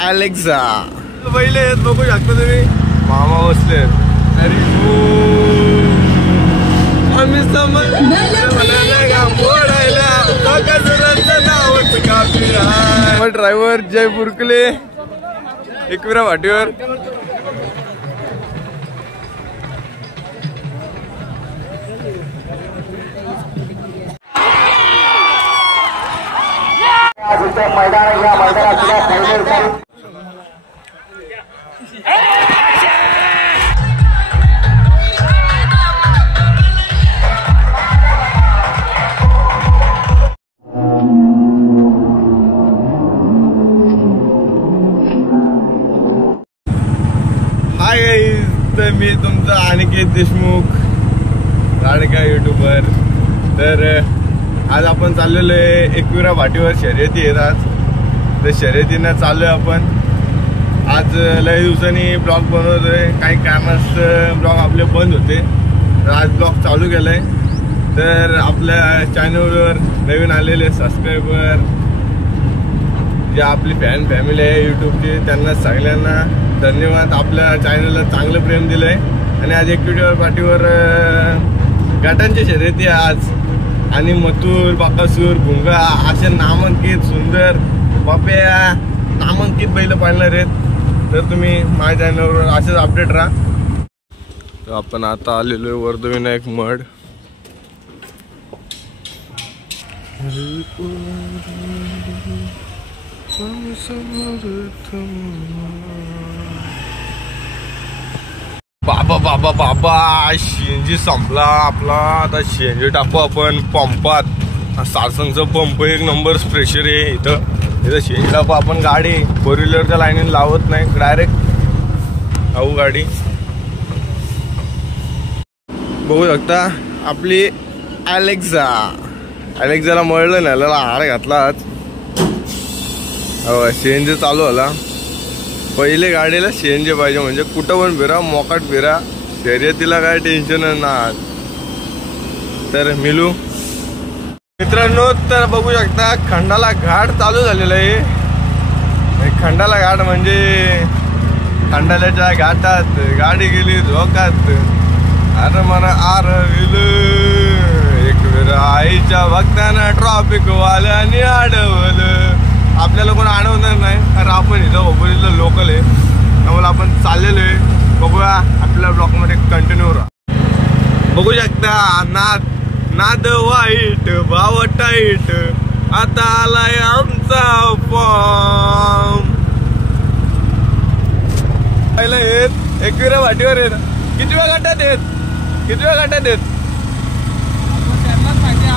Alexa पहिले बघू शकता तुम्ही मामा बसले अरे आम्ही ड्रायव्हर जय बुरकले एकविरा वाटीवर मैदान या मैदानात हाय तर मी तुमचा अनिकेत देशमुख लाडका युट्यूबर। तर आज आपण चाललेलो आहे एकविरा भाटीवर शर्यती येतात तर शर्यतीनं चाललोय आपण। आज लय दिवसांनी ब्लॉग बनवतोय, काही कारणास्तव ब्लॉग आपले बंद होते तर आज ब्लॉग चालू केलाय। तर आपल्या चॅनलवर नवीन आलेले सबस्क्रायबर जे आपली फॅन फॅमिली आहे यूट्यूबची त्यांना सगळ्यांना धन्यवाद। आपल्या चॅनलला चांगलं प्रेम दिलंय आणि आज एकविरा भाटीवर गटांची शर्यती आहे आज आणि मथुर, बाकासूर, भुंगा असे नामांकित सुंदर बाप्या नामांकित बैल पाळणार आहेत। तर तुम्ही माझ्या चॅनलवर असेच अपडेट राहा। तर आपण आता आलेलो आहे वर्धविनायक मठ। बाबा बाबा बाबा सीएनजी संपला आपला, आता सीएनजी टाकू आपण पंपात। सारसंगचा पंप एक नंबर प्रेशर आहे इथं सीएनजी टाकू आपण। गाडी फोर व्हीलरच्या लाईनीने लावत नाही, डायरेक्ट लावू गाडी। बघू शकता आपली अलेक्साला मळलं ना, त्याला हार घातला आज। हो सीएनजी चालू झाला। पहिले गाडीला सीएनजी पाहिजे म्हणजे कुठं पण फिरा, मोकाट फिरा, शर्यतीला काय टेन्शन नाही। तर मिलू मित्रांनो, तर बघू शकता खंडाला घाट चालू झालेला आहे। खंडाला घाट म्हणजे खंडाल्याच्या घाटात गाडी गेली धोकात, अरे मला आरविल एक आईच्या भक्ताना ट्रॉफिक वाल्याने अडवलं। आपल्याला कोण अडवणार नाही कारण आपण इथं ओबरीला लोकल आहे, त्यामुळे आपण चाललेलो आहे। बघूया आपल्या ब्लॉकमध्ये कंटिन्यू राहा। बघू शकता नाद वाईट भाव टाईट, आता आलाय आमचा फॉर्म। पहिला येत एकविरा भाटीवर येत, कितव्या गटात येत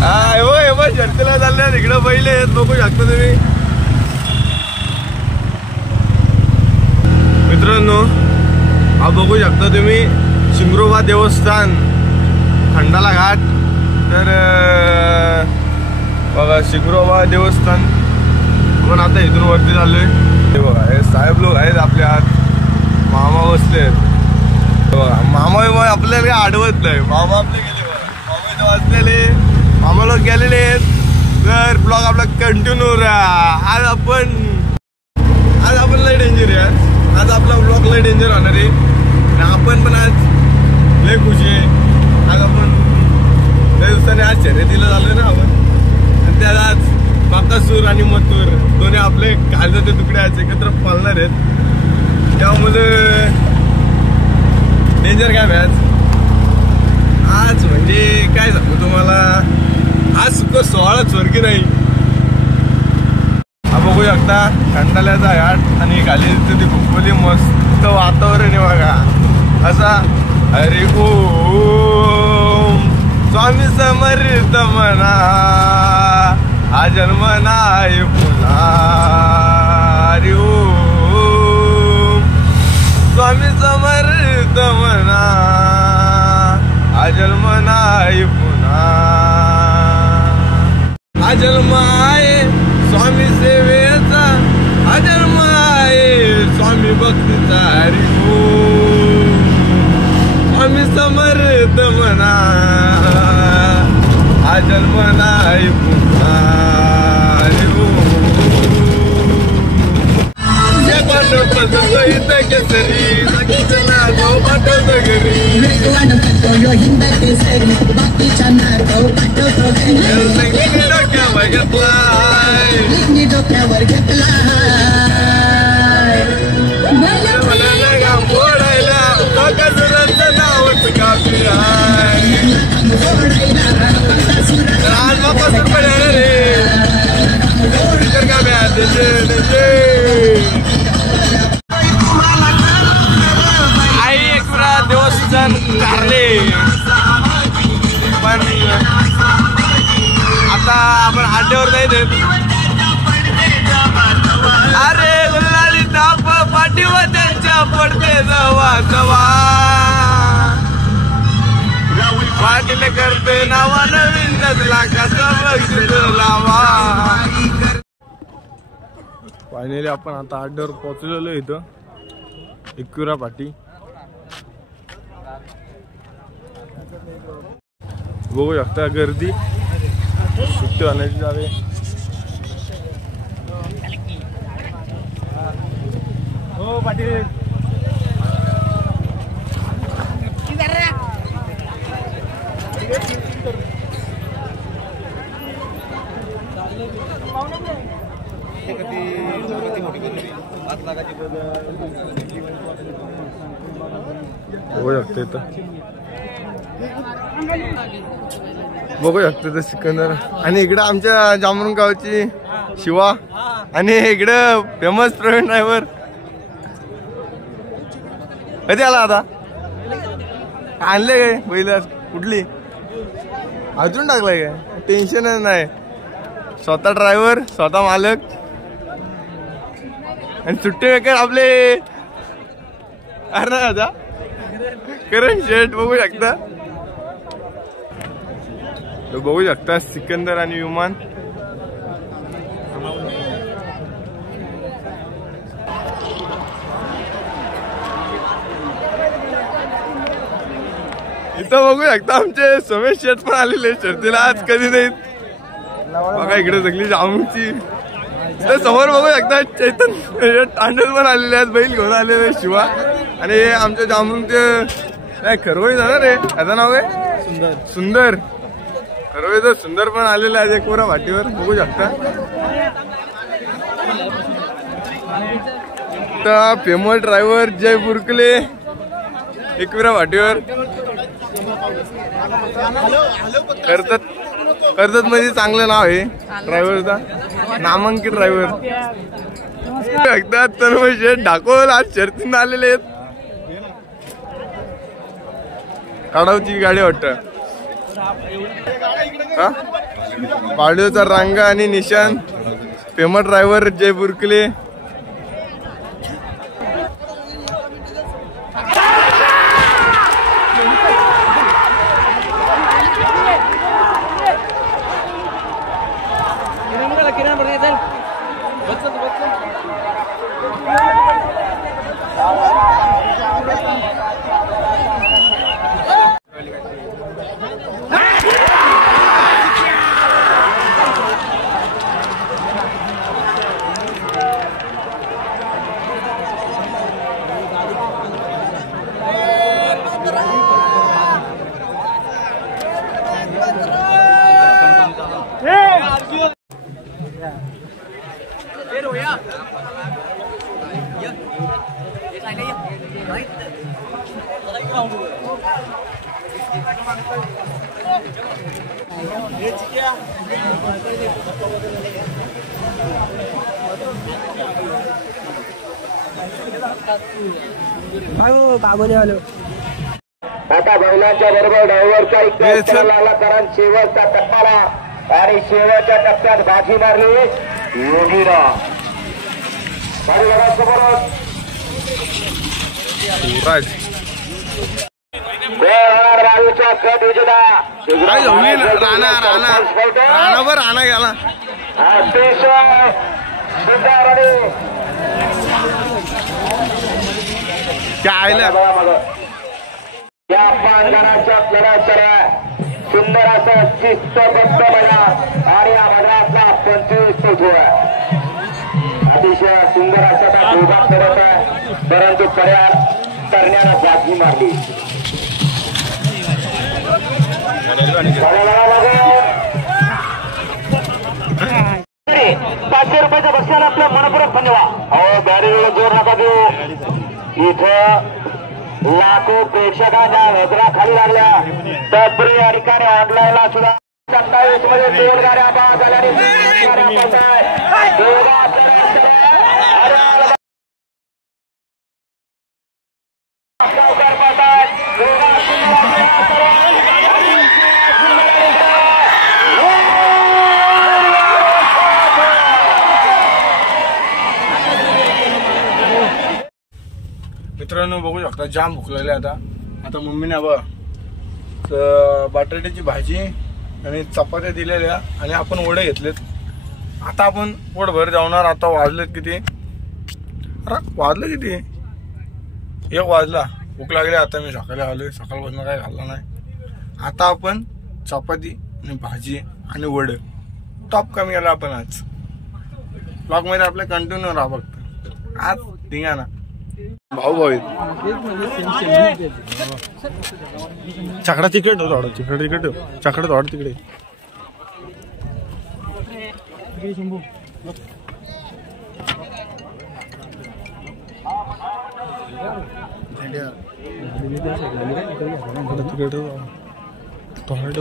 हा शर्तीला चालले इकडं पहिले येत। बघू शकता तुम्ही मित्रांनो, हा बघू शकता तुम्ही शिंगरोबा देवस्थान खंडाला घाट। तर बघा शिंगरोबा देवस्थान आपण आता इथून वरती चाललोय। हे बघा हे साहेब लोक आहेत आपल्या आत, मामा बसले बघा। मामा आपल्याला काय आडवत नाही, मामा आपले गेले बघा, मामा इथं वाचलेले, मामा लोक गेलेले आहेत। तर ब्लॉग आपला कंटिन्यू राहा। आज आपण लय डेंजर आहे, आज आपला ब्लॉग लय डेंजर होणार आहे आणि आपण पण आज लय खुशी आहे। आज आपण लय दिवसाने आज शर्यतीला झालोय ना आपण, आणि त्यात आज बाकासूर आणि मथुर दोन्ही आपले काळजाचे तुकडे आज एकत्र पाळणार आहेत। त्यामुळे डेंजर काय मॅच आज म्हणजे काय सांगू तुम्हाला, आज सुख 16 स्वर्गी नाही। हा बघू शकता खंडाल्याचा घाट आणि खाली तिथे खुपली मस्त वातावरण आहे बघा असा। हरी ओम स्वामी समर्थ म्हणा, हा जन्म नाही पुन्हा। हरी ओम स्वामी समर्थ म्हणा, हा जन्म नाही पुन्हा। हा जन्म आहे स्वामी सेवेचा, हा जन्म आहे स्वामी भक्तीचा। हरी ओम स्वामी समर्थ म्हणा, हा जन्म नाही पुन्हा। हरी ओम बसतो इथं केसरी बाकीच्या नाव पाठवतो घरी डोक्यावर घेतलाय फोडायला गजराचं नावच काफी आहे आज वापस पडणार रे का आई एकरा देवस्थान कारले पण आता आपण आड्यावर जायचं अरे गुलाली ताप पाठीवर त्यांच्या पडते जवा जवा पाटील करते नावा नवीन नजला कसं बघित लावा. फायनली आपण आता अड्ड्यावर पोहोचलेलो इथं एकविरा पाटी बघू शकता गर्दी सुट्टी होण्याची जावे हो पाटील बघू शकते बघू शकते तर सिकंदर आणि इकडं आमच्या जामरून गावची शिवा आणि इकडं फेमस प्रवीण ड्रायव्हर कधी आला आता आणले काय बैल कुठली अजून टाकलाय काय टेन्शनच नाही स्वतः ड्रायव्हर स्वतः मालक आणि सुट्टे वेकर आपले अरे आता करण शेट बघू शकता बघू शकता सिकंदर आणि विमान इथं बघू शकता आमचे सोमेश शेट पण आलेले शर्तीला आज कधी नाहीत बघा इकडे सगळी जामूची तर समोर बघू शकता चैतन तांडल पण आलेले आहेत बैल घेऊन आलेले शिवा आणि आमच्या जामूनचे काय खरवई जाणार रे याचं नाव आहे सुंदर सुंदर खरवईचं सुंदर पण आलेलं आहे एकविरा भाटीवर बघू शकता तर फेमस ड्रायव्हर जय बुरकले एकविरा भाटीवर कर्जत मध्ये चांगलं नाव आहे ड्रायव्हरचा नामांकित ड्रायव्हर एकदा तन्मय शेठ ढाकोल आज शर्तीनं आलेले आहेत काढावची गाडी वाटतं पाडीवचा रांगा आणि निशान फेमस ड्रायव्हर जय बुरकले आता बैलांच्या बरोबर ड्रायव्हरचा इतिहास लागला कारण शेवटचा टप्पाला आणि शेवटच्या टप्प्यात बाजी मारली योगीरा राणा गेला अतिशय सुंदर या पांघराच्या लढ्याच्या सुंदर असा शिस्तबद्ध बघा आणि या मैदानातला 25 फूट अतिशय अतिशय सुंदर अशा दोघात करत आहे, परंतु पर्याय करण्याला बाजी मारली. 500 रुपयाच्या बक्षाला आपल्या मनपूर्वक धन्यवाद. अहो बॅरीला जोर नका देऊ. इथं लाखो प्रेक्षकांच्या नजरा खाली लागल्या. तत्पूर्वी या ठिकाणी ऑनलाईनला सुद्धा 27 मध्ये 2 गाड्या बाद झाल्याने मित्रांनो बघू शकता जाम भुकलेले आता मम्मीने बटाट्याची भाजी आणि चपात्या दिलेल्या आणि आपण वडे घेतलेत. आता आपण पोटभर जेवणार. आता वाजलेत किती? अरे वाजलं किती? 1 वाजला. भूक लागली. आता मी सकाळी आलोय, सकाळपासून काय खाल्लं नाही. आता आपण चपाती आणि भाजी आणि वडे टॉप कमी केला आपण आज. ब्लॉग मध्ये आपल्या कंटिन्यू राहा फक्त. आज धिंगाणा भाऊ भाऊ चाकडा तिकडे थोडं तिकडे चाकडा थोडं तिकडे.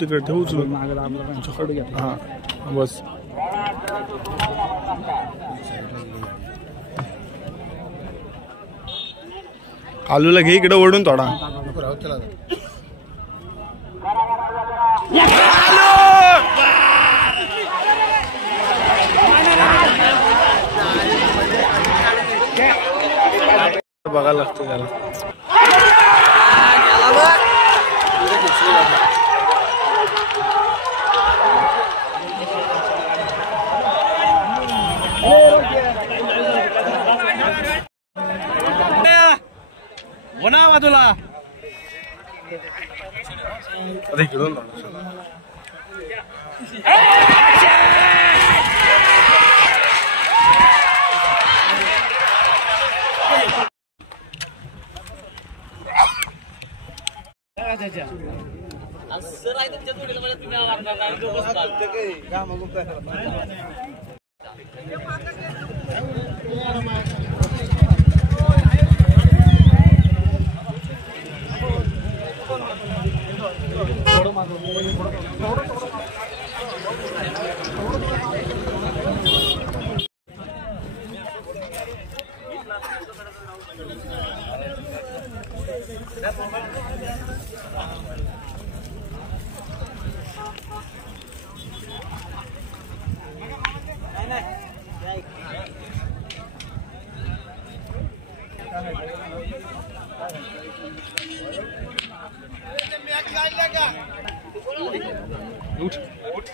तिकडे ठेव उचलून. हा बस. आलूला घे इकडे ओढून थोडा. बघायला लागतं त्याला. होना बाजूला आता इकडून उठ उठ उठ.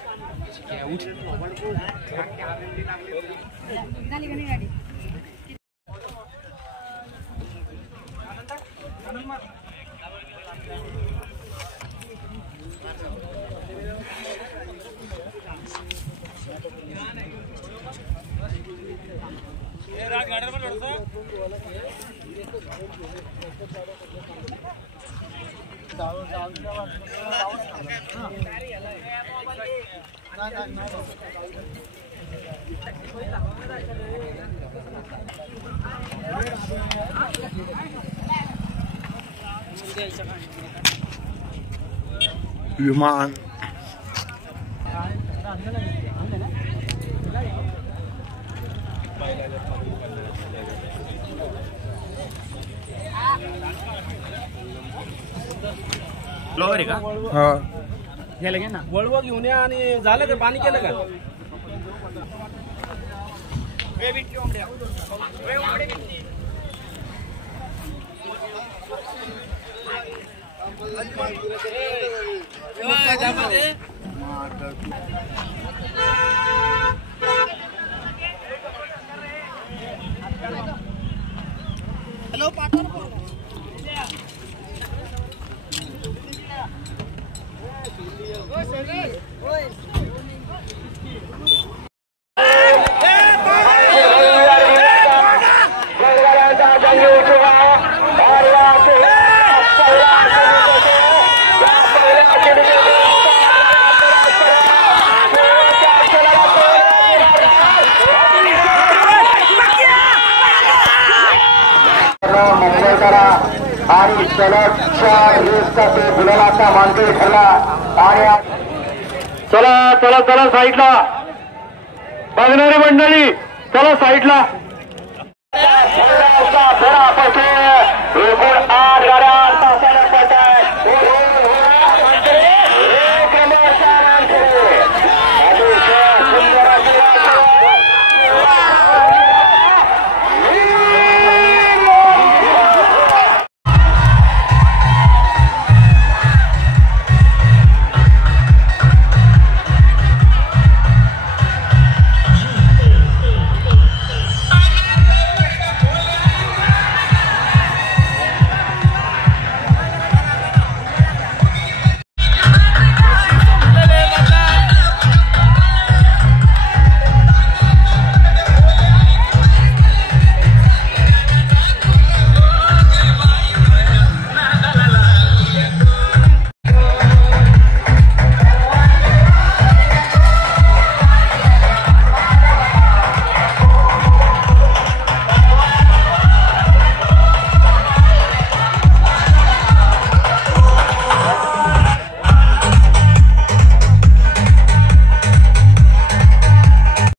विमान फ्लोअर आहे का? हा घ्यायला घे ना. वळवा घेऊन या. आणि झालं का? पाणी केलं का? हॅलो पाठवा. आणि सलग 4 रेसचा तो गुलालाचा मानकरी ठरला. आणि चला चला चला साईडला बघणारी मंडळी, चला साईडला.